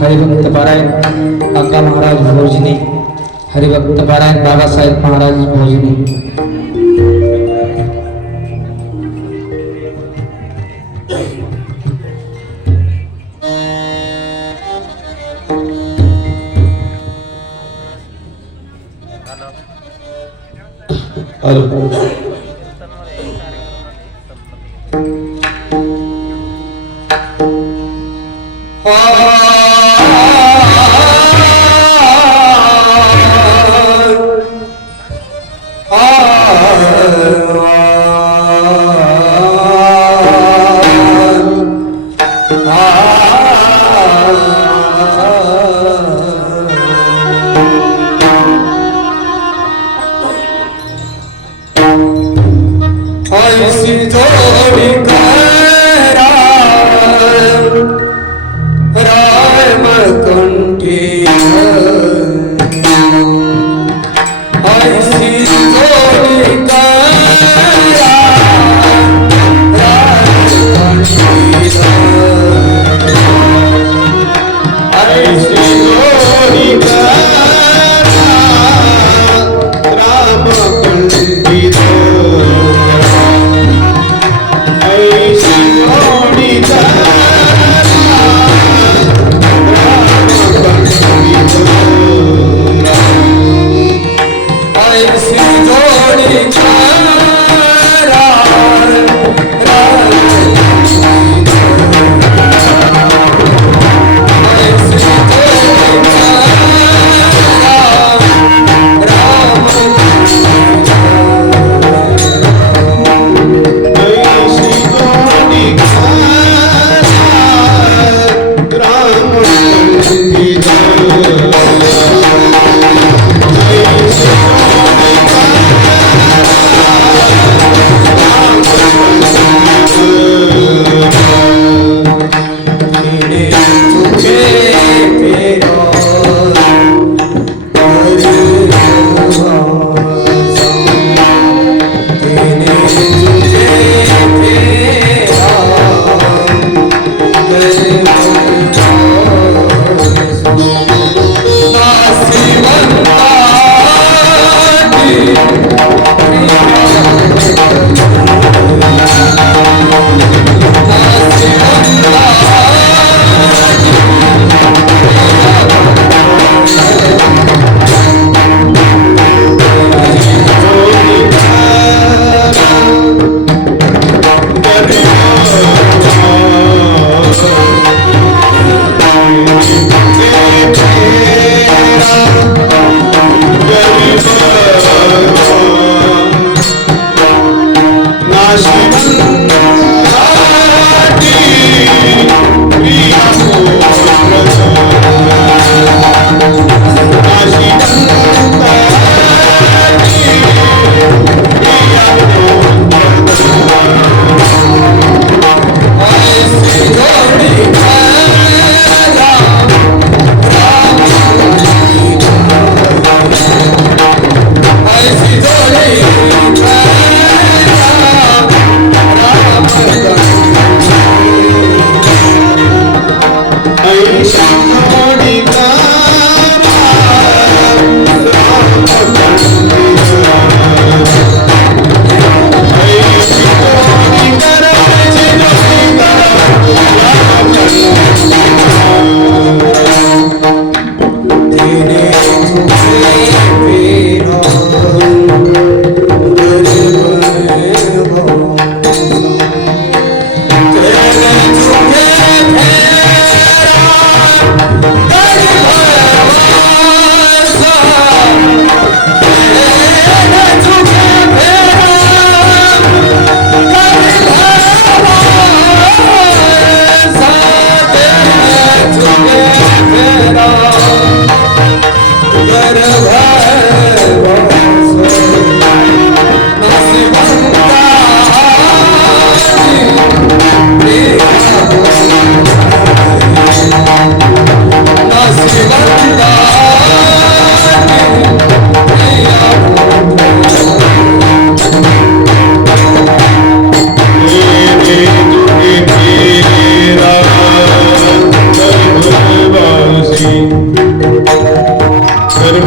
हरिभक्त पारायण अक्का महाराज भोजनी, हरिभक्त पारायण बाबा साहेब महाराज भोजनी।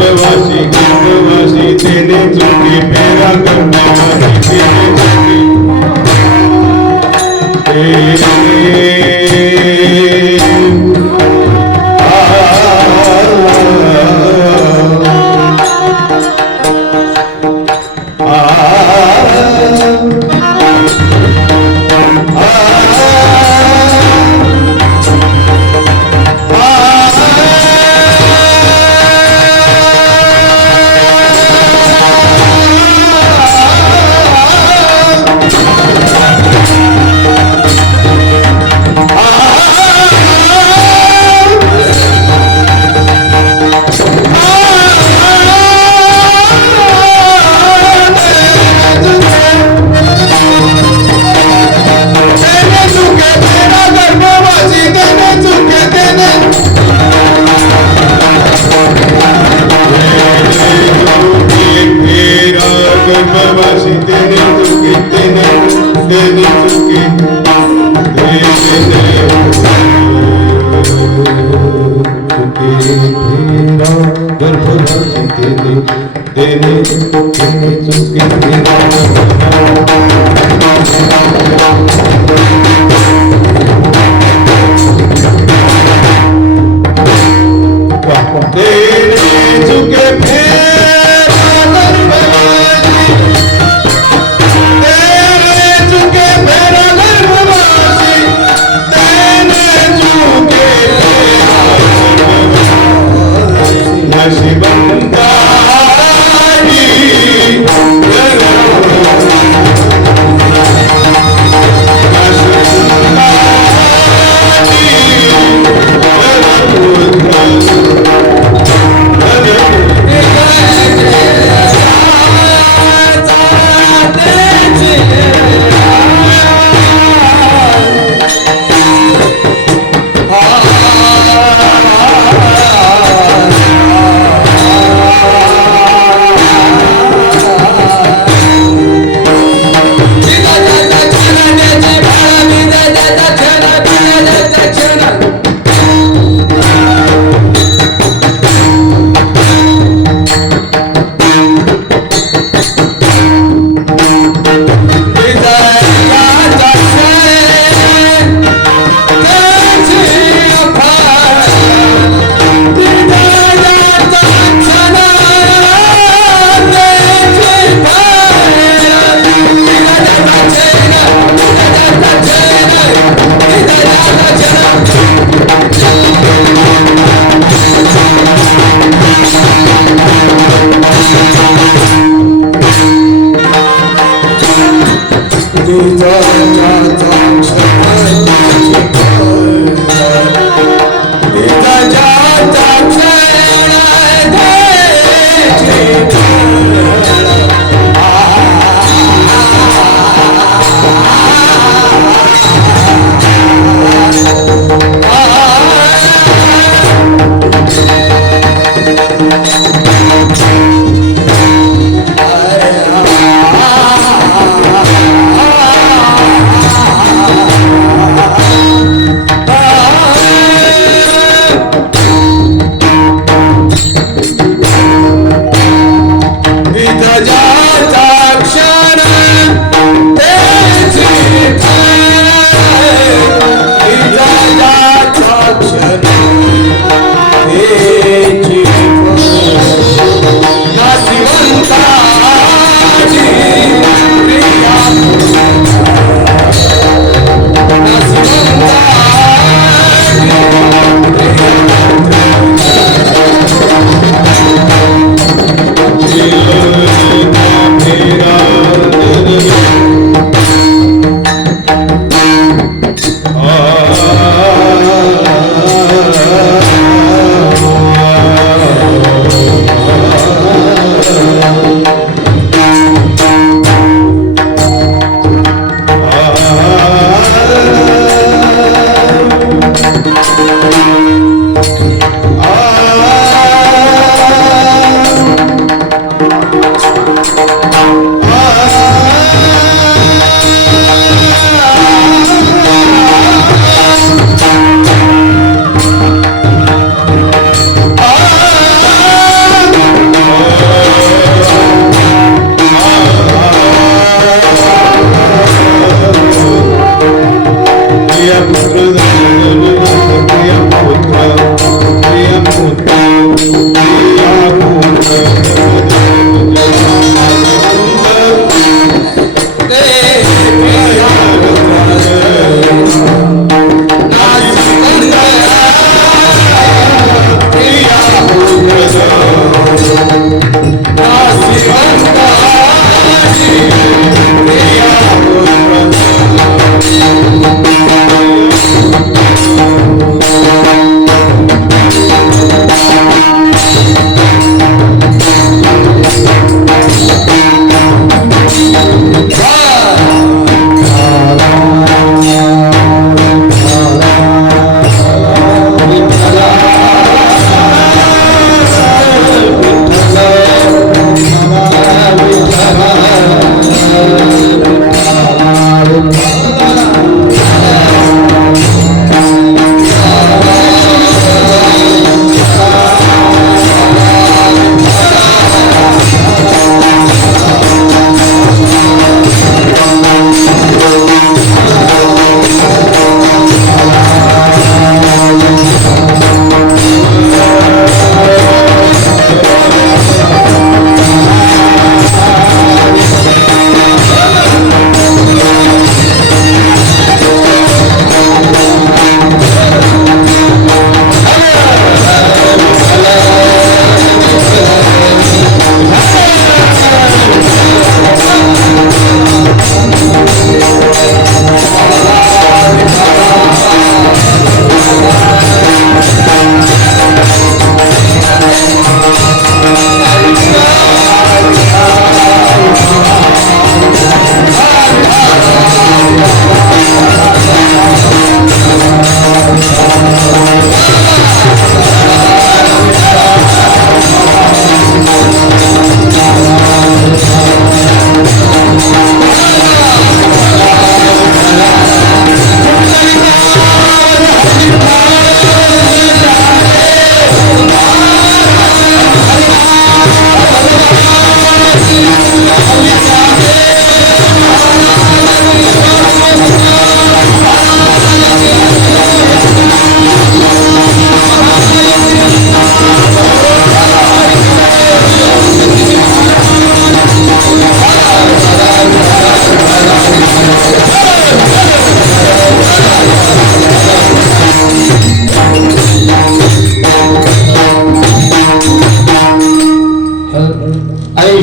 गर्भवासी गर्भवासी तेने चुकी मेरा गर्भवासी तेने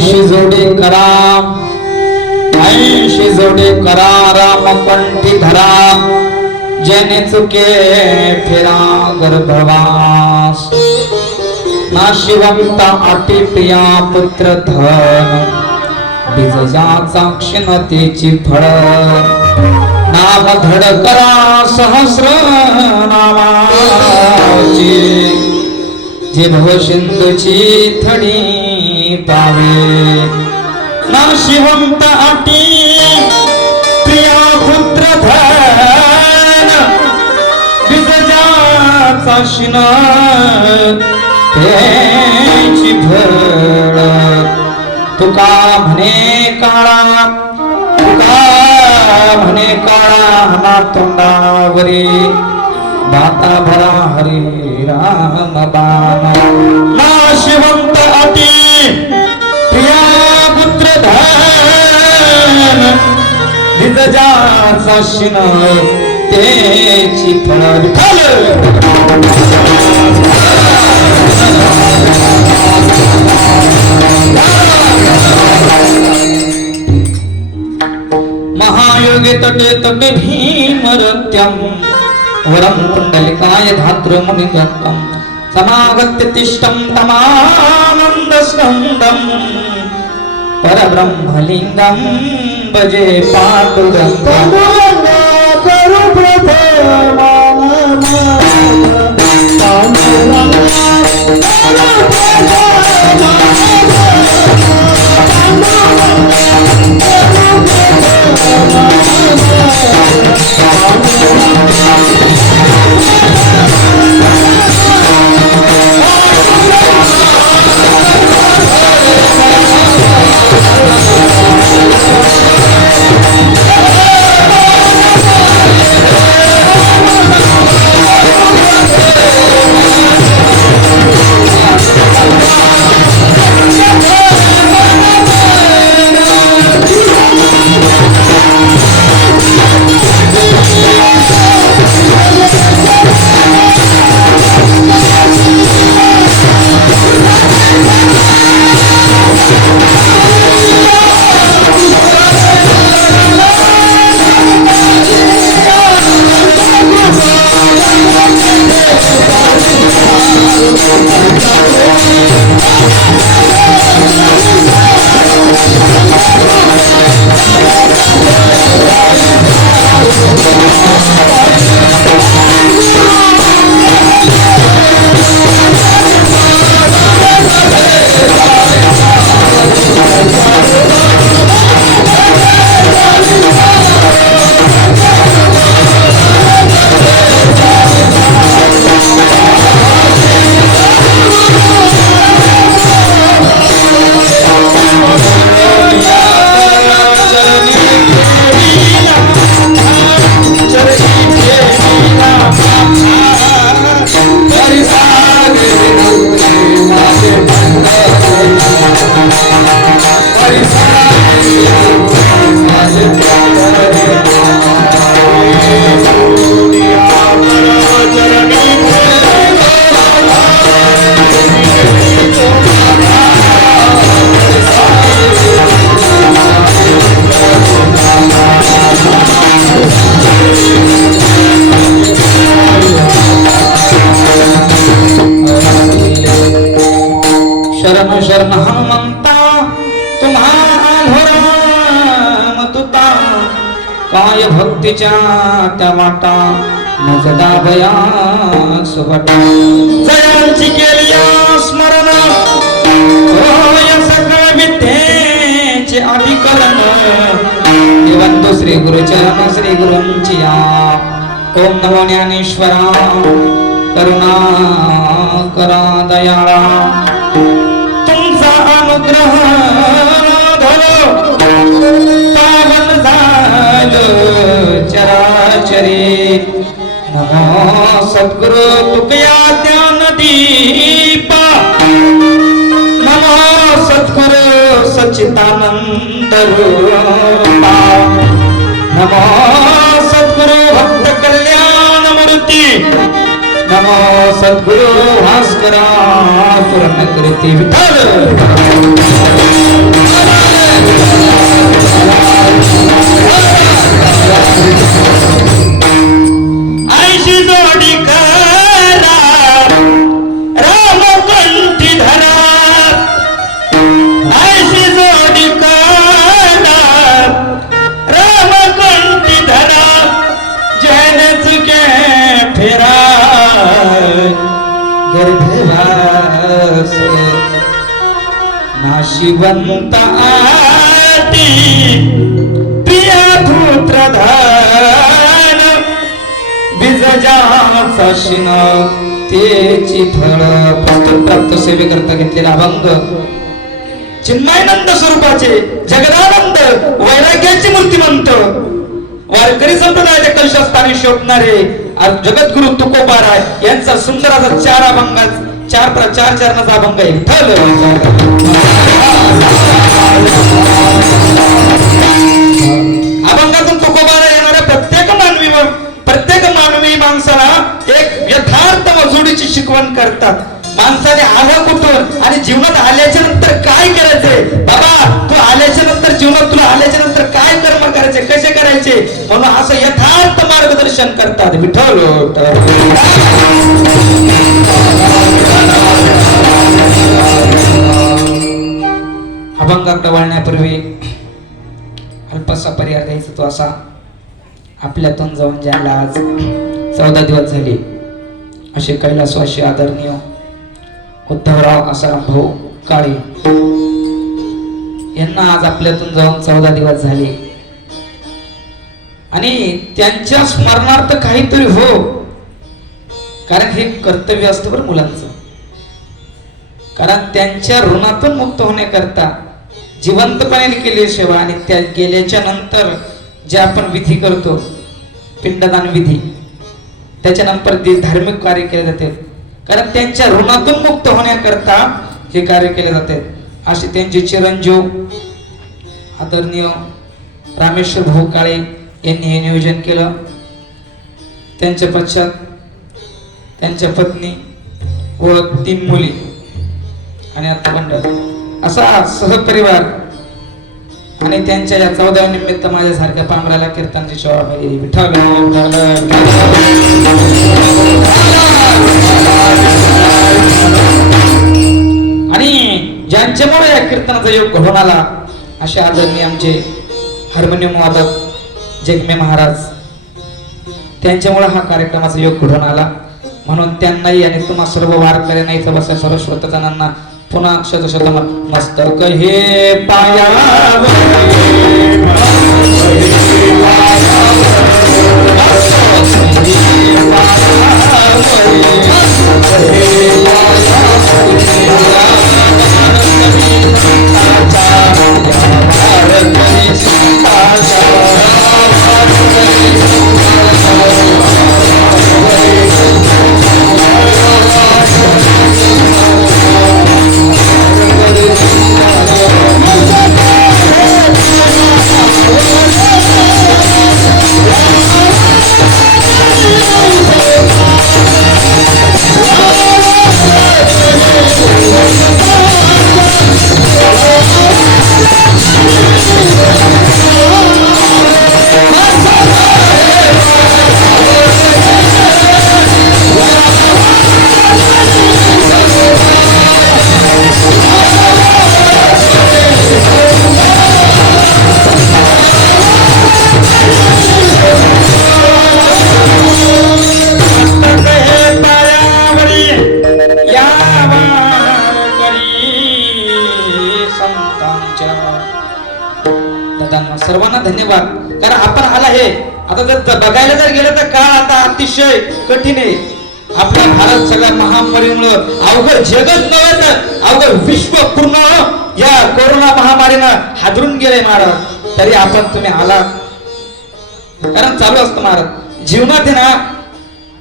ऐशी जोडी करा, ऐशी जोडी करा राम कंठी धरा, जेने चुके फेरा गर्भवास. नाशिवंत अटी प्रिया पुत्र धन, बीजजाचा क्षीणतेची फळ. नाम धड करा सहस्र नामाची, जे भवसिंधूची थडी पावे. नाशिवंत अटी प्रिया पुत्र धन, बीजजाचा क्षीण तेची फळ. तुका म्हणे काळा, तुका म्हणे काळा ना तोंडावरी, बाता भरा हरी राम बाण. नाशिवंत अटी प्रिया पुत्र धन, बीजजाचा क्षीण तेची फळ. महायोगे तटे तटे भीमरत्यं, वरं कुण्डलिकाय धातृमुनिगतं. समागत्य तिष्ठं तमानन्दस्कन्दं, परब्रह्मलिङ्गं भजे पाण्डुरङ्गं. शरण हनुमंता तुम्हा तुता, काय भक्तीच्या त्या वाटा मजदा बया सुवटा. जयांची केली स्मरण, होय सकळ विद्येचे अधिकरण. देवंतो श्री गुरुचरण श्री गुरूंची या. ओम नमो ज्ञानेश्वरा, करुणा करा दयाळा. तुमचा अनुग्रह धरो, पावन झालं चराचरी. नमो सद्गुरु तुकया ज्ञान दीपा, नमो सद्गुरु सच्चिदानंद रूपा. नमो सद्गुरु भक्त कल्याण मूर्ती, नमो सद्गुरु भास्करा पूर्ण कृती विठ्ठल. ऐशी जोडी करा राम कंठी धरा ऐशी जोडी करा राम कंठी धरा जैन चुके फेरा गर्भवास नाशिवंत आती प्रिया पुत्रधान बीजजाचा शिन तेची फळ प्राप्त सेवेकरता घेतलेला अभंग चिन्मयानंद स्वरूपाचे जगदानंद वैराग्याचे मूर्तिमंत वारकरी संप्रदायाच्या कलशस्थानी शोभणारे जगद्गुरु तुकोबाराय यांचा सुंदर असा चार अभंगात चार चरणाचा अभंग आहे विठ्ठल. अभंगातून तुकोबारा येणाऱ्या प्रत्येक मानवी माणसाला एक यथार्थ मजुरीची शिकवण करतात. माणसाने आलं कुठून आणि जीवनात आल्याच्या नंतर काय करायचे बाबा, तू आल्याच्या नंतर जीवनात तुला आल्याच्या नंतर काय कर्म करायचे कसे करायचे म्हणून असं यथार्थ मार्गदर्शन करतात विठ्ठल. अभंगाकडे वळण्यापूर्वी अल्पसा पर्याय द्यायचा तो असा, आपल्यातून जाऊन ज्याला आज 14 दिवस झाले असे कैलासवासी आदरणीय उद्धवराव आसाराम भाऊ काळे यांना आज आपल्यातून जाऊन 14 दिवस झाले आणि त्यांच्या स्मरणार्थ काहीतरी हो, कारण हे कर्तव्य असतं बरं मुलांचं. कारण त्यांच्या ऋणातून मुक्त होण्याकरता जिवंतपणे केली सेवा आणि त्या गेल्याच्या नंतर जे आपण विधी करतो पिंडदान विधी, त्याच्यानंतर धार्मिक कार्य केले जाते. कारण त्यांच्या ऋणातून मुक्त होण्याकरता हे कार्य केले जाते. असे त्यांचे चिरंजीव आदरणीय रामेश्वर भाऊ काळे यांनी हे नियोजन केलं. त्यांच्या पश्चात त्यांच्या पत्नी व 3 मुली आणि आता मंडळ असा सहपरिवार आणि त्यांच्या या 14 निमित्त माझ्यासारख्या पांघराला कीर्तनाची सेवा पाहिजे विठ्ठल. आणि ज्यांच्यामुळे या कीर्तनाचा योग घडून आला असे आदरणीय आमचे हार्मोनियम वादक जगमे महाराज, त्यांच्यामुळे हा कार्यक्रमाचा योग घडून आला. म्हणून त्यांनाही आणि तुम्हा सर्व वारकऱ्यांना इथं बसल्या सर्व श्रोतजनांना पुन्हा शत मस्तक हे पायावर सर्वांना धन्यवाद. कारण आपण आला हे आता जर बघायला जर गेलं तर काळ आता अतिशय कठीण आहे. आपला भारत सगळ्या महामारीमुळे अवघड जगच नव्हे तर अवघड विश्व पूर्ण या कोरोना महामारीनं हादरून गेले महाराज. तरी आपण तुम्ही आला कारण चालू असतं महाराज जीवनात ना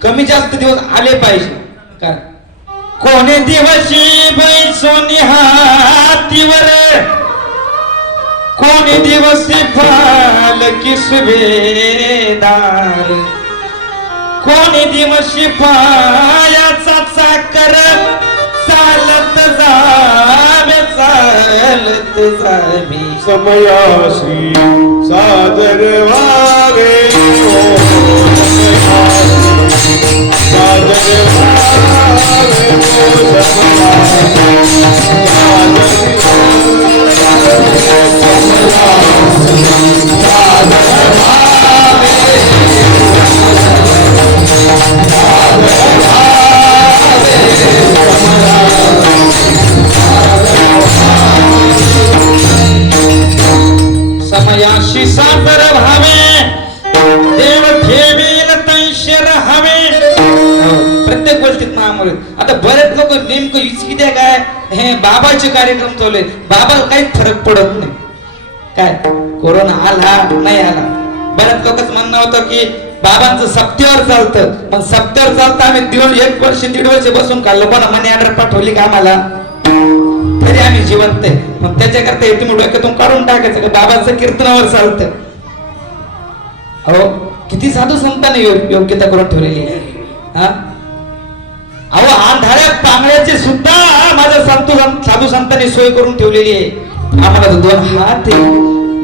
कमी जास्त दिवस आले पाहिजे. कारण कोणी दिवशी बैसोनी हातीवर कोणी दिवस फाल की सुभेदार कोणी दिवशी पायाचा चाकर चालत जावे चालत जावी. समयाशी सादर व्हावे सादर व्हावे समयाशी सादर व्हावे देव ठेवील तैशर हवे. प्रत्येक गोष्टीत महामूल. आता बरेच लोक नेमकं इचकी द्या काय हे बाबाचे कार्यक्रम चालू आहे, बाबाला काहीच फरक पडत नाही. काय कोरोना आला नाही आला, बऱ्याच लोकच म्हणणं होतं की बाबांचं सप्त्यावर चालतं. मग सप्त्यावर चालतं आम्ही 1 वर्ष 1.5 वर्ष बसून खाल्लं, पण मनी ऑर्डर पाठवली का आम्हाला, तरी आम्ही जिवंत आहे. मग त्याच्याकरता हे तुम्ही डोक्यातून काढून टाकायचं का बाबांचं कीर्तनावर चालतं. अहो किती साधू संतांनी योग्यता करून ठेवलेली आहे. हा अहो आंधळ्या पांगळ्याची सुद्धा माझ्या साधू संतांनी सोय करून ठेवलेली आहे. आम्हाला 2 हात आहे,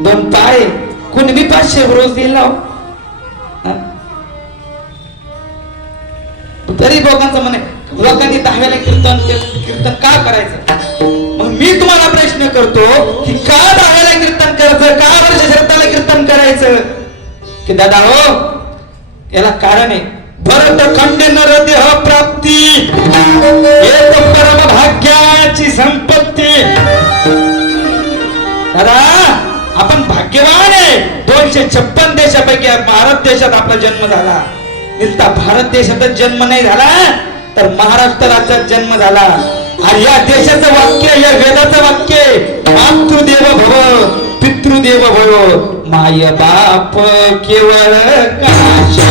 2 पाय, कोणी बी 500 रोज दिला हो. तरी लोकांचं म्हणे लोकांनी 10व्याला कीर्तन का करायचं. मग मी तुम्हाला प्रश्न करतो की का 10व्याला कीर्तन करायचं, का वर्ष श्रद्धाला कीर्तन करायचं. की दादा हो याला कारण आहे. भरत खंड नरदेह प्राप्ती एक परम भाग्याची संपत्ती. दादा आपण भाग्यवान आहे. 256 देशापैकी भारत देशात आपला जन्म झाला. नुसता भारत देशातच जन्म नाही झाला तर महाराष्ट्र राज्यात जन्म झाला. आणि या देशाचं वाक्य, या वेदाचं वाक्य मातृदेव भव पितृदेव भव माय बाप केवळ काशी.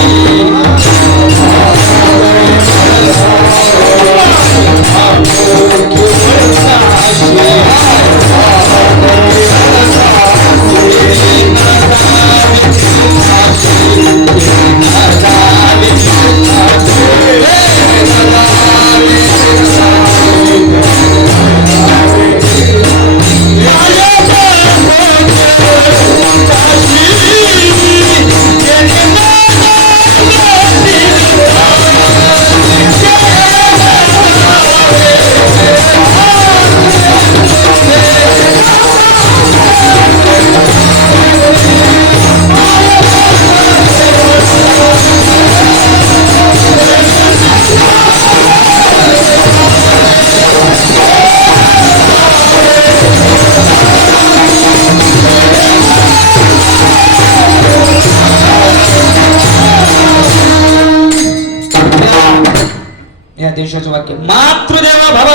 या देशाचं वाक्य मातृदेव भव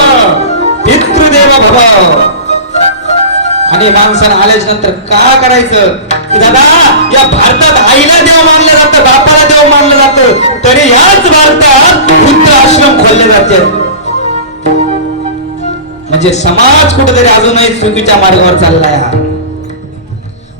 पितृदेव भव. आणि माणसानं आल्याच्या नंतर का करायचं की दादा या भारतात आईला देव मानलं जातं, बापाला देव मानलं जातं, तरी याच भारतात वृद्ध आश्रम खोलले जाते. म्हणजे समाज कुठेतरी अजूनही चुकीच्या मार्गावर चाललाय.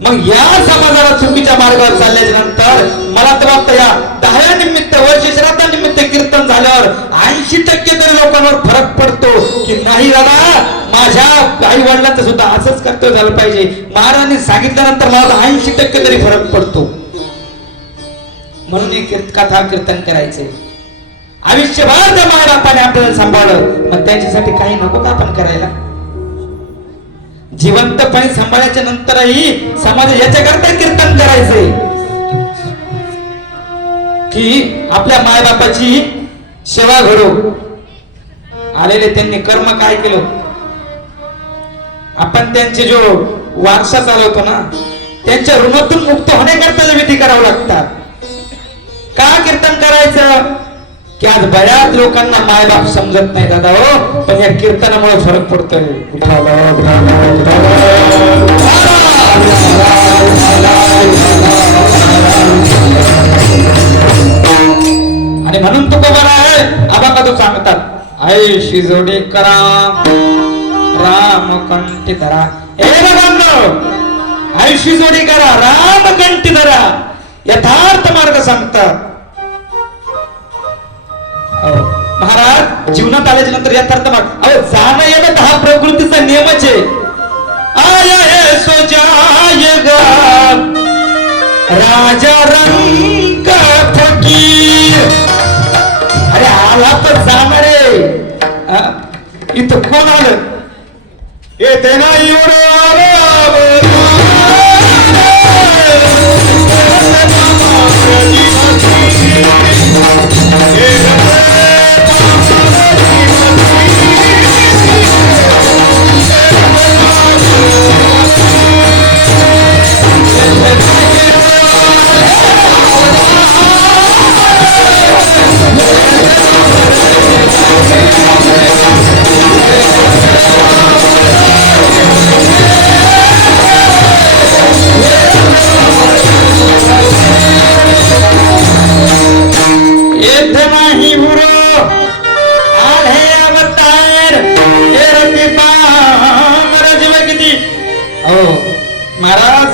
मग या समाजाला चुकीच्या मार्गावर चालल्याच्या नंतर मला तर वाटतं या 10व्या निमित्त वर्ष श्राद्धा निमित्त कीर्तन झाल्यावर 80% तरी लोकांवर फरक पडतो की नाही दादा माझ्या आई वडिलांचं सुद्धा असंच कर्तव्य झालं पाहिजे. महाराजांनी सांगितल्यानंतर मला 80% तरी फरक पडतो. म्हणून ही कथा कीर्तन करायचंय. आयुष्यभर जर माय बापाने आपल्याला सांभाळलं मग त्यांच्यासाठी काही नको का आपण करायला. जिवंतपणे सांभाळायच्या नंतरही समाज याच्याकरता कीर्तन करायचंय की आपल्या मायबापाची सेवा घडो. आलेले त्यांनी कर्म काय केलं, आपण त्यांचे जो वारसा चालवतो ना त्यांच्या ऋणातून मुक्त होण्याकरता विधी करावं लागतात. का कीर्तन करायचं की आज बऱ्याच लोकांना मायबाप समजत नाही दादा हो, पण या कीर्तनामुळे फरक पडतोय. आणि म्हणून तो बरं आहे आबा का तो सांगतात आईशी जोडी करा राम कंठी धरा. हे बाबांनो आईशी जोडी करा राम कंठी धरा यथार्थ मार्ग सांगतात. महाराज जीवनात आल्याच्या नंतर यथार्थ मार्ग. अहो जाणं येणं हा प्रकृतीचा नियमच आहे. आया है सो जाएगा राजा रंग का फकीर. अरे आला तर जाणार रे. हा? इथं कोण आलं? येते ना येथे नाही उरो आले अवतार एरती पामरज व्यक्ती. हो महाराज,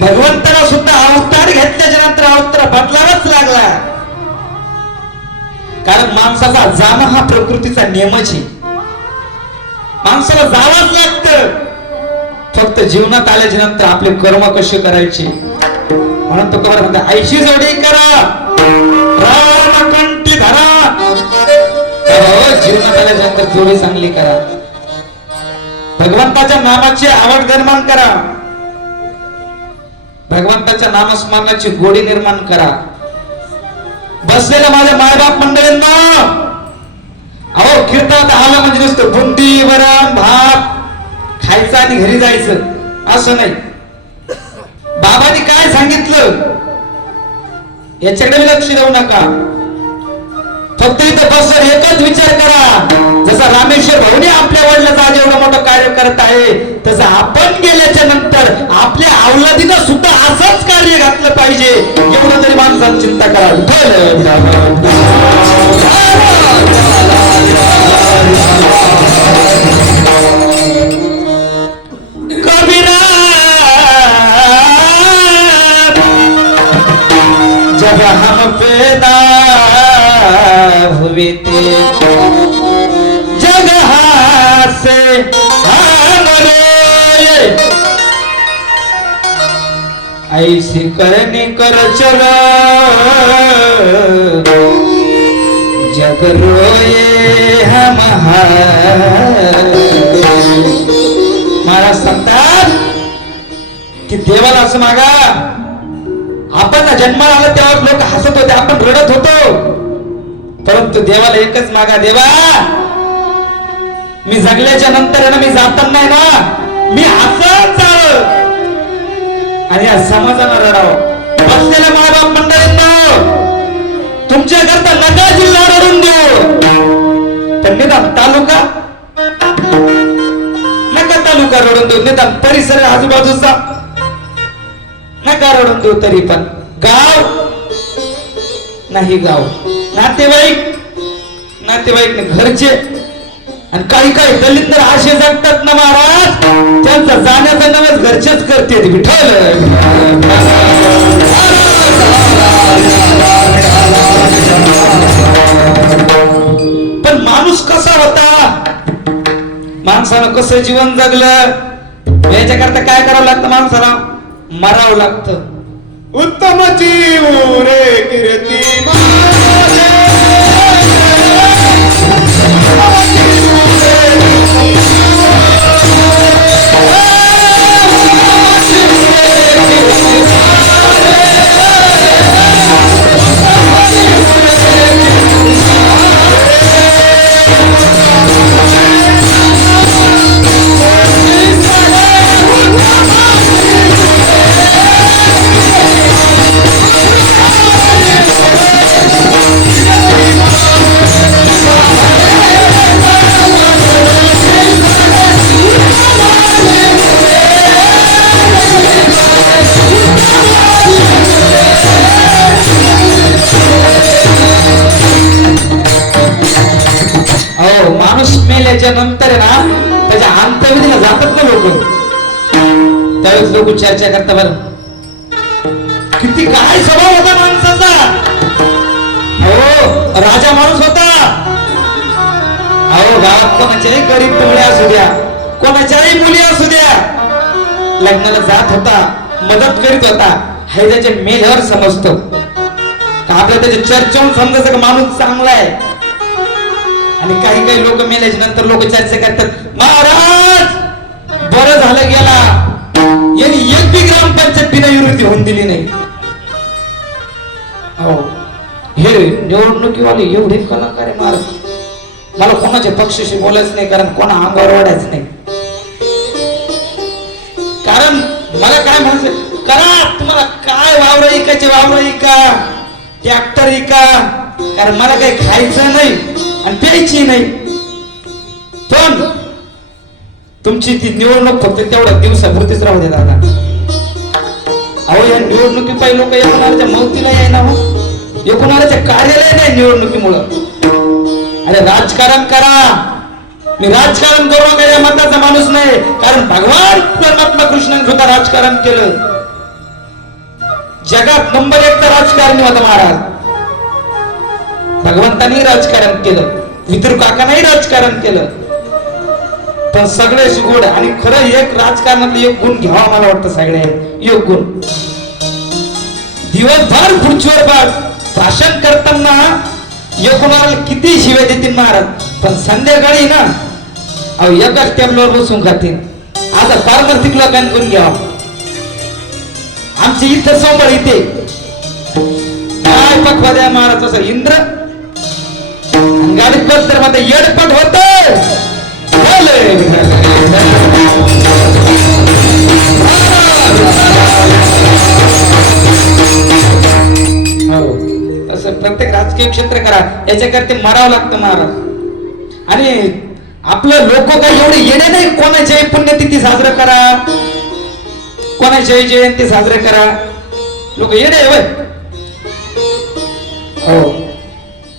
भगवंताला सुद्धा अवतार घेतल्याच्या नंतर अवतार बदलावाच लागला. कारण माणसाचा जाणं हा प्रकृतीचा नियमच आहे. माणसाला जावंच लागतं. फक्त जीवनात आल्याच्या नंतर आपले कर्म कसे करायचे म्हणून तो कवर म्हणतो आईशी जोडी करा राम कंठी धरा. हो, जीवनात आल्याच्या नंतर जोडी चांगली करा. भगवंताच्या नामाची आवड निर्माण करा. भगवंताच्या नामस्मरणाची गोडी निर्माण करा. बसलेल्या माझ्या मायबाप मंडळींना, अहो कीर्तनात आलं म्हणजे नुसतं बुंदी वरण भात खायचं आणि घरी जायचं असं नाही. बाबांनी काय सांगितलं याच्याकडे लक्ष देऊ नका. फक्त इथं बसून एकच विचार करा. जसा रामेश्वर भाऊने आपल्या वडिलाचं आज एवढं मोठं कार्य करत आहे, तसं आपण गेल्याच्या नंतर आपल्या अवलादीनं सुद्धा असंच कार्य घातलं पाहिजे. एवढं तरी माणसानं चिंता करा. कबीरा जब हम पैदा हुए थे जगह से हम रोए, ऐसी करनी कर चलो जग रोए हम. महाराज सांगतात की देवाला असं मागा. आपण ना जन्माला आलं तेव्हा लोक हसत होते, आपण रडत होतो. परंतु देवाला एकच मागा, देवा मी जगल्याच्या नंतर ना, मी जाताना नाही ना, मी हसत जाव आणि या समाजाला रडावं. बसलेल्या मायबाप मंडळींना तुमच्या करता नका जिल्हा रडून देऊ, पण निदान तालुका नका तालुका रडून देऊ. निदान परिसर आजूबाजूचा नका रडून देऊ. तरी पण गाव नाही, गाव नातेवाईक घरचे आणि काही काही दलित तर असे जगतात ना महाराज, त्यांचा जाण्याचा नवस घरचेच करते. विठ्ठल पण माणूस कसा होता, माणसानं कसं जीवन जगलं याच्याकरता काय करावं लागतं, माणसाला मरावं लागतं. उत्तम जीव रे कीर्ती नंतर ना त्याच्या अंत्यविधीला जातात ना लोक, त्यावेळेस लोक चर्चा करता बरं किती काय स्वभाव होता माणसाचा. हो राजा माणूस होता. अहो गावात कोणाचे गरीब तुमडे असू द्या, कोणाच्याही मुली असू द्या, लग्नाला जात होता, मदत करीत होता, हे त्याचे मेल्यावर समजतो का आपल्या त्याच्या चर्चेहून समजायचं का माणूस चांगला आहे. आणि काही काही लोक मेल्याच्या नंतर लोक चर्चा करतात, महाराज बरं झालं गेला, यांनी एक बी ग्रामपंचायत बिनविरोधी होऊन दिली नाही. हो, हे निवडणुकीवाले एवढे कलाकार आहे महाराज, मला कोणाच्या पक्षाशी बोलायचं नाही, कारण कोणा अंगावर ओढायचं नाही. कारण मला काय म्हणायचं, करा तुम्हाला काय वावर ऐकायचे वावर ऐका, ट्रॅक्टर ऐका, कारण मला काही खायचं नाही आणि प्यायची नाही. पण तुमची ती निवडणूक फक्त तेवढ्या दिवसापुरतीच राहू दे दादा. अहो या निवडणुकी पाहिजे लोक येणाऱ्याच्या मौतीला येईना हो, येणाऱ्याच्या कार्यालय नाही निवडणुकीमुळं. अरे राजकारण करा, मी राजकारण करू नका या मताचा माणूस नाही, कारण भगवान परमात्मा कृष्णाने सुद्धा राजकारण केलं. जगात नंबर 1 राजकारणी होता महाराज, भगवंतानी राजकारण केलं, मित्र काकांनाही राजकारण केलं. पण सगळे गोड आणि खरं एक राजकारणातले एक गुण घ्यावा मला वाटतं, सगळे एक गुण. दिवसभर खुर्चीवर भाषण करताना कोणाला किती शिव्या देतील महाराज, पण संध्याकाळी ना अहो एकाच टेबलवर बसून खातील. आता पारमार्थिक लोकांकडून घ्यावा. आमची इथं समोर इथे काय पकवा द्या महाराज, असं इंद्र गाडीत बस तर मध्ये येडपट होत. तसं प्रत्येक राजकीय क्षेत्र करा, याच्याकरता मरावं लागतं महाराज. आणि आपलं लोक काही एवढे येणे नाही, कोणाच्याही पुण्यतिथी साजरा करा, कोणाच्याही जयंती साजरा करा, लोक येणे होय. हो,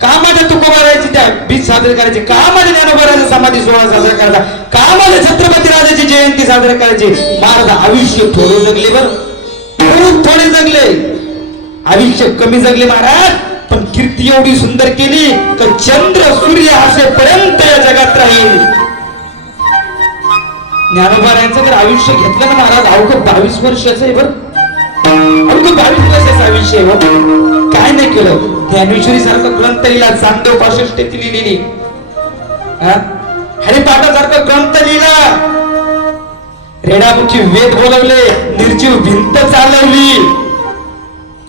कामाला तुकोबारायची त्या बीज साजरे करायचे, कामाला ज्ञानोबारायचा समाधी सोहळा साजरा करायचा, कामाला छत्रपती राजाची जयंती साजरी करायची. महाराज आयुष्य थोडे जगले, बर खूप थोडे जगले, आयुष्य कमी जगले महाराज, पण कीर्ती एवढी सुंदर केली तर चंद्र सूर्य असेपर्यंत या जगात राहील. ज्ञानोबारायांचं जर आयुष्य घेतलं ना महाराज, अवघं 22 वर्षाचं आहे, बरं अवघं 22 वर्षाचं आयुष्य आहे. काय नाही केलं, ज्ञानेश्वरी सारखा ग्रंथ लिहिला, चांदव 65 लिहिलेली, हरिपाठासारखा ग्रंथ लिहिला, रेडामुखी वेद बोलवले, निर्जीव भिंत चालवली.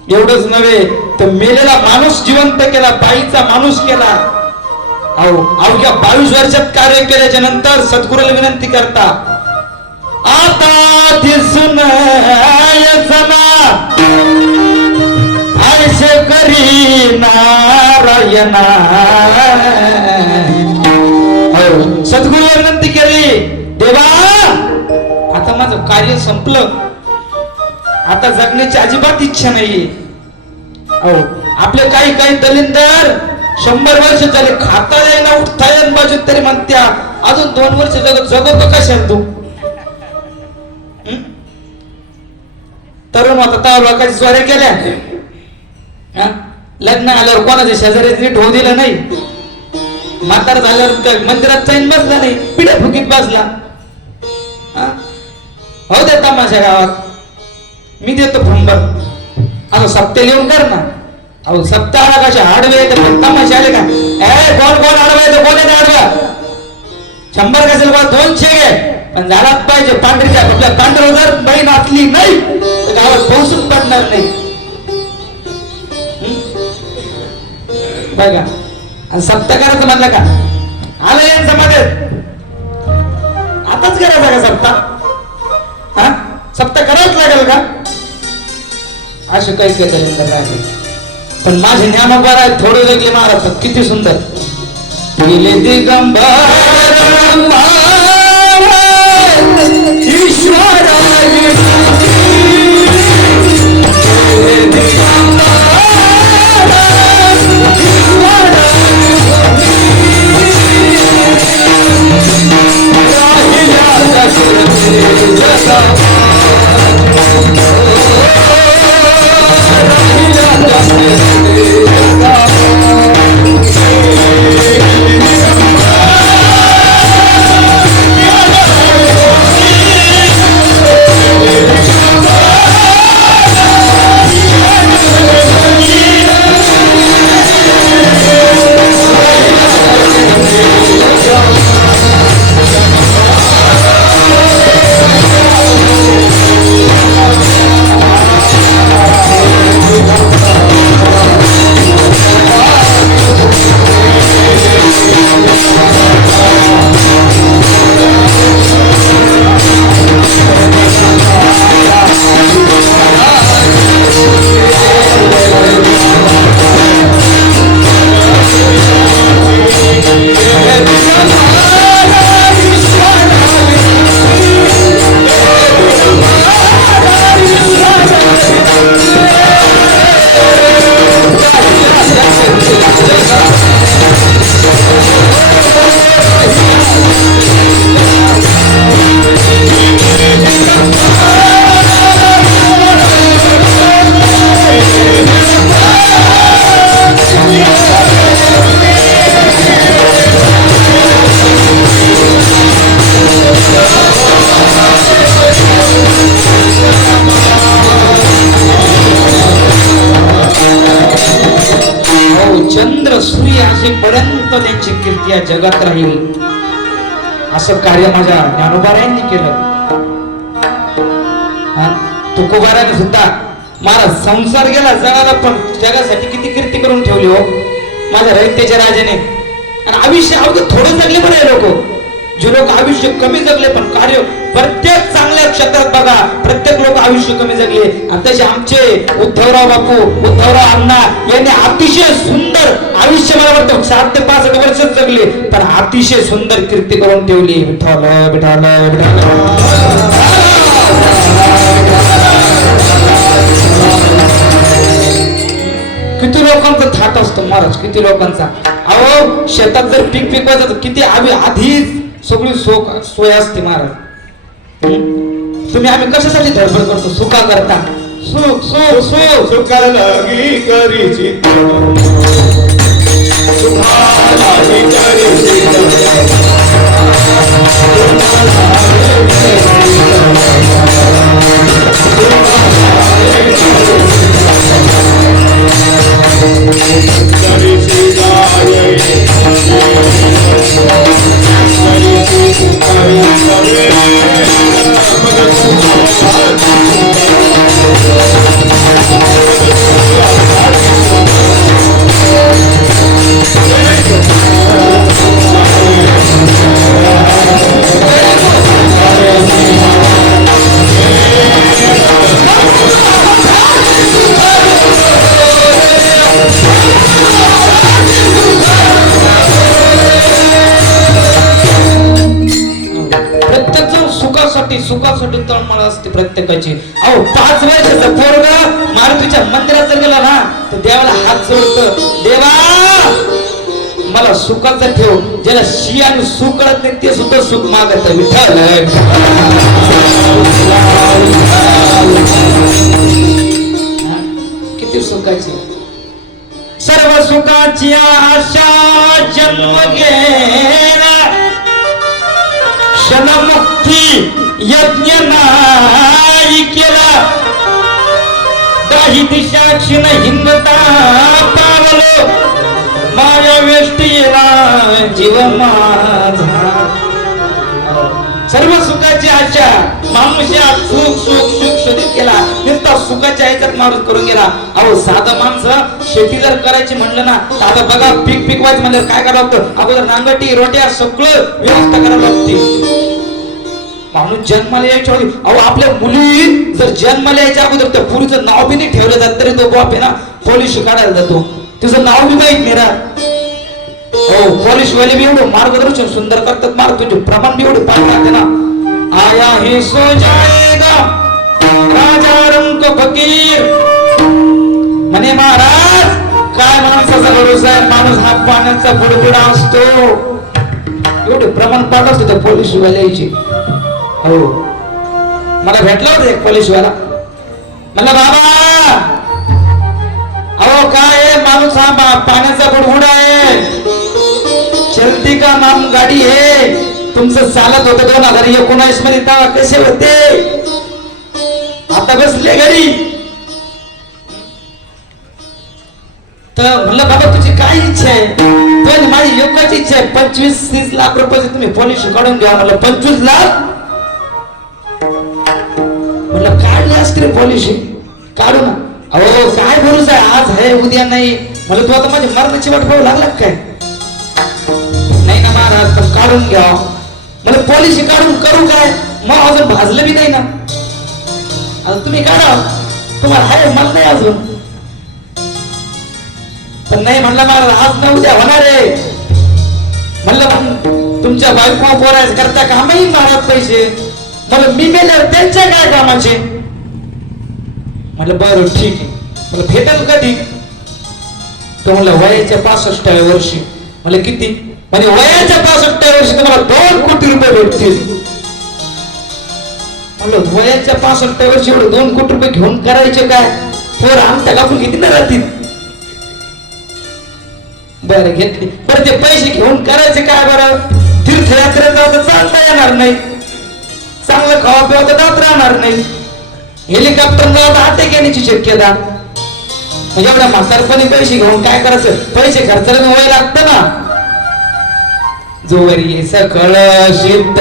एवढंच नव्हे तर मेलेला माणूस जिवंत केला, बाईचा माणूस केला. अवघ्या 22 वर्षात कार्य केल्याच्या नंतर सद्गुरूला विनंती करता, आता दिसून आयशे करी नारायणा. सद्गुरू विनंती केली, देवा आता माझं कार्य संपलं, आता जगण्याची अजिबात इच्छा नाहीये. आपले काही काही दलिंदर 100 वर्ष झाले, खाता येईना उठता येईन बाजू, तरी म्हणत्या अजून 2 वर्ष जगतो कशात तू. तरुण होता त्या लोकांची चोऱ्या केल्या, लग्न आल्यावर कोणाच्या शेजारी नीट होऊ दिलं नाही, म्हातारा झाल्यावर मंदिरात चैन बसला नाही, पिढ्या फुकीत बसला. हो दे तमाशा गावात, मी देतो फंबर, आता सप्ते लिहून कर ना. अहो सप्ताहाला कशा आडवे येते, तमाशे आले का, कोण आडवा येतो, कोण येते आडवा, 100 कसेल बा 200 घे, पण झालाच पाहिजे पांढरीच्या. आपल्या पांढर जर बाई नाचली नाही तर गावात पाऊसच पडणार नाही. बघा, आणि सप्ताह करायचं म्हणलं का, आलं यांचं मध्ये आताच करायचा का सप्ताह, सप्ताह करावंच लागेल का, असं काही काही. पण माझे ज्ञानोबा आहे, थोडे वेगळे महाराज किती सुंदर गेले दिगंबर ईश्वर चंद्र सूर्य असेपर्यंत त्यांची कीर्ती या जगात राहील असं कार्य माझ्या ज्ञानोबारायांनी केलं. तुकोबाराने सुद्धा महाराज संसार गेला जगाला पण जगासाठी किती कीर्ती करून ठेवली हो माझ्या रयतेच्या राजाने. आणि आयुष्य अवघं थोडं जगले बरे लोक, जे लोक आयुष्य कमी जगले पण कार्य प्रत्येक चांगल्या क्षेत्रात बघा प्रत्येक लोक आयुष्य कमी जगले. आणि तसे आमचे उद्धवराव बापू उद्धवराव अण्णा यांनी अतिशय सुंदर आयुष्य मला वाटतं 60 ते 65 वर्ष जगले पण अतिशय सुंदर कीर्ती करून ठेवली. विठ्ठल विठ्ठल विठ्ठल. किती लोकांचा थाट असतो महाराज, किती लोकांचा. अहो शेतात जर पीक पिकवायचं तर किती आधीच सगळी सोय असते महाराज. तुम्ही आम्ही कशासाठी धडपड करतो, सुका करता. सुख सुख सुख सुखा लागी करी चित्त सुखा लागी करी चित्त सुखासाठी तळमळ असते प्रत्येकाची. अहो 5 वर्षाचा पोरगा मारुतीच्या मंदिरात जर गेला ना तर देवाला हात जोडतो, देवा मला सुखाचं ठेव. ज्याला शी आणि सुख कळत नाही ते सुद्धा सुख मागत. विठ्ठल किती सुखाची. सर्व सुखाची आशा जन्म घेणा क्षणमुक्ती यज्ञ नाही केला. काही दिशा क्षीण हिंदता पावलो माझ्या वेष्टीला जीव माझा. सर्व सुखाची आशा माणूस या सुख सुख सुख शोधित केला, नुसता सुखाच्या ह्याच्यात माणूस करून गेला. अहो साधं माणसं शेती जर करायची म्हणलं ना तर आता बघा पीक पिकवायचं म्हणलं काय करावं लागतं, अगोदर नांगरटी रोट्या सगळं व्यवस्था करावं लागते. माणूस जन्माला यायच्या आधी अहो आपल्या मुली जर जन्माला यायच्या अगोदर त्या पुरीचं नाव बी नाही ठेवलं जात तरी तो बाप आहे ना पॉलिश काढायला जातो, तिचं नाव बी माहित नाही राहत. हो पॉलिश वाले बी एवढं मार्गदर्शन सुंदर करतात, मार्ग तुझे प्रमाण बी एवढे पाठ राहते ना. आया हे सो जाएगा राजा रंग फकीर म्हणे महाराज काय माणसाचा भरोसा आहे, माणूस हा पाण्याचा बुडबुडा असतो. एवढे प्रमाण पाठ असतो त्या पॉलिश वाल्याची. हो मला भेटला होता एक पोलीसवाला, म्हणला बाबा अहो काय माणूस हा पाण्याचा बुडबुडा आहे, चलती का नाम गाडी आहे. तुमचं चालत होतं 2019 मध्ये तेव्हा कसे होते, आता बसले घरी. तर म्हणलं बाबा तुझी काय इच्छा आहे, पण माझी एकच इच्छा आहे 25-30 लाख रुपयाचे तुम्ही पॉलिसी काढून घ्या. म्हणलं 25 लाख म्हणलं काढले असते पॉलिसी काढू ना. अहो काय भरोसा आहे, आज आहे उद्या नाही. मला तू आता माझी मरणाची वाट पाहू लागला काय, नाही ना महाराज पण काढून घ्या. मला पॉलिसी काढून करू काय, मग अजून भाजलं बी नाही ना. आता तुम्ही काढा, तुम्हाला आहे मला नाही अजून. पण नाही म्हणलं महाराज आज ना उद्या होणार आहे. म्हणलं पण तुमच्या बायको बोलायचं करता कामही महाराज पैसे, मला मी मेल्यावर त्यांच्या काय कामाचे. म्हटलं बरं ठीक आहे, मला भेटेल कधी. तो म्हणलं वयाच्या 65व्या वर्षी. म्हणलं किती, म्हणजे वयाच्या 65व्या वर्षी तुम्हाला 2 कोटी रुपये भेटतील. म्हणलं वयाच्या 65व्या वर्षी एवढे 2 कोटी रुपये घेऊन करायचे काय, पोर आमच्या कापून किती ना राहतील. बरं घेतली. बरं ते पैसे घेऊन करायचे काय, बरं तीर्थयात्रेत जाऊ चालता येणार नाही, चांगलं खावा पिवा तर जात राहणार नाही, हेलिकॉप्टर अटॅक येण्याची शक्यता. म्हणजे एवढ्या म्हातारपणी पैसे घेऊन काय करायचं, पैसे खर्चाला वय लागतं ना. जोवर ये सकळ सिद्ध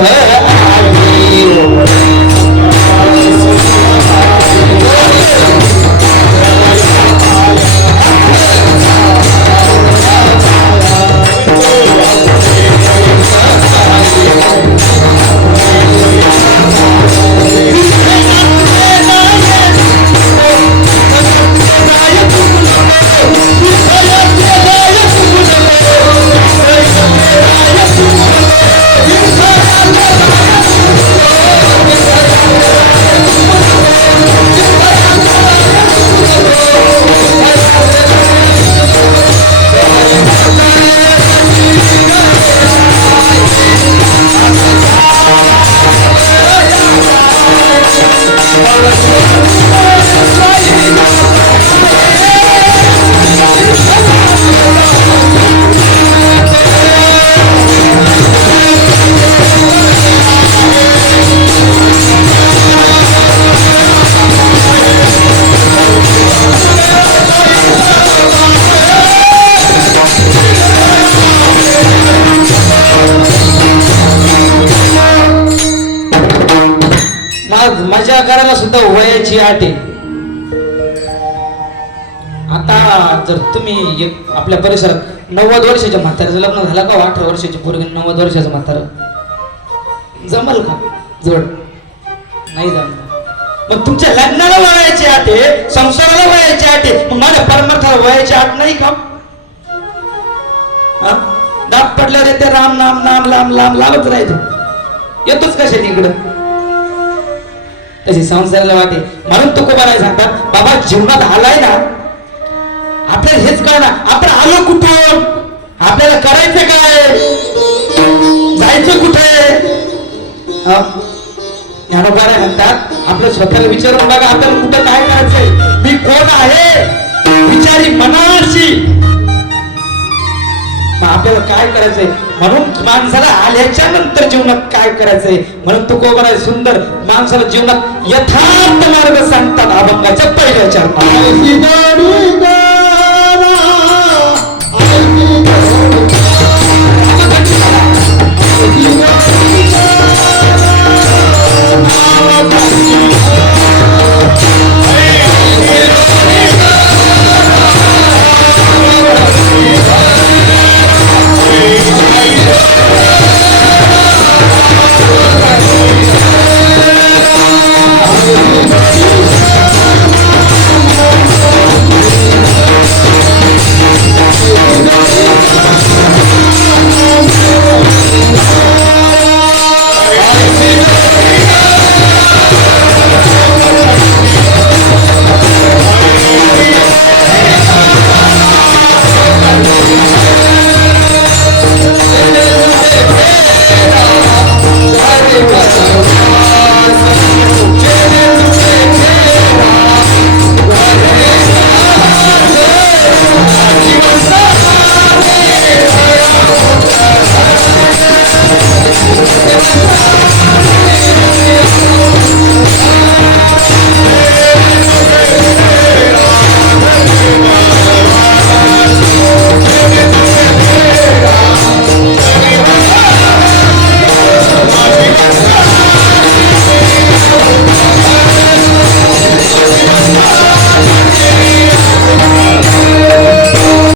मजा करायला सुद्धा वयाची अट आहे. आता जर तुम्ही आपल्या परिसरात 90 वर्षाच्या म्हाताऱ्याचं लग्न झालं का, 18 वर्षाची पोरगी 90 वर्षाचं म्हातारं जमल का जोड? नाही जमणार. मग तुमच्या लग्नाला वयाची अट आहे, संसाराला वयाची अट आहे, मग माझ्या परमार्थाला वयाची अट नाही का? दात पडल्यावर ते राम नाम नाम लांब लांब लांबच राहायचं, येतोच कशा इकडं. तशी संसाराला वाटे. म्हणून तुकोबाराय सांगतात, बाबा जीवनात आलाय ना, आपल्याला हेच कळना आपण आलो कुठून, आपल्याला करायचं काय, जायचं कुठे. ज्ञानोबाराय म्हणतात, आपल्या स्वतःला विचारून बघा आपल्याला कुठं काय करायचंय, मी कोण आहे, विचारी मनाशी आपल्याला काय करायचंय. म्हणून माणसाला आल्याच्या नंतर जीवनात काय करायचंय, म्हणून तुकोबाराय सुंदर माणसाला जीवनात यथार्थ मार्ग सांगतात अभंगाच्या पहिल्या चरणात.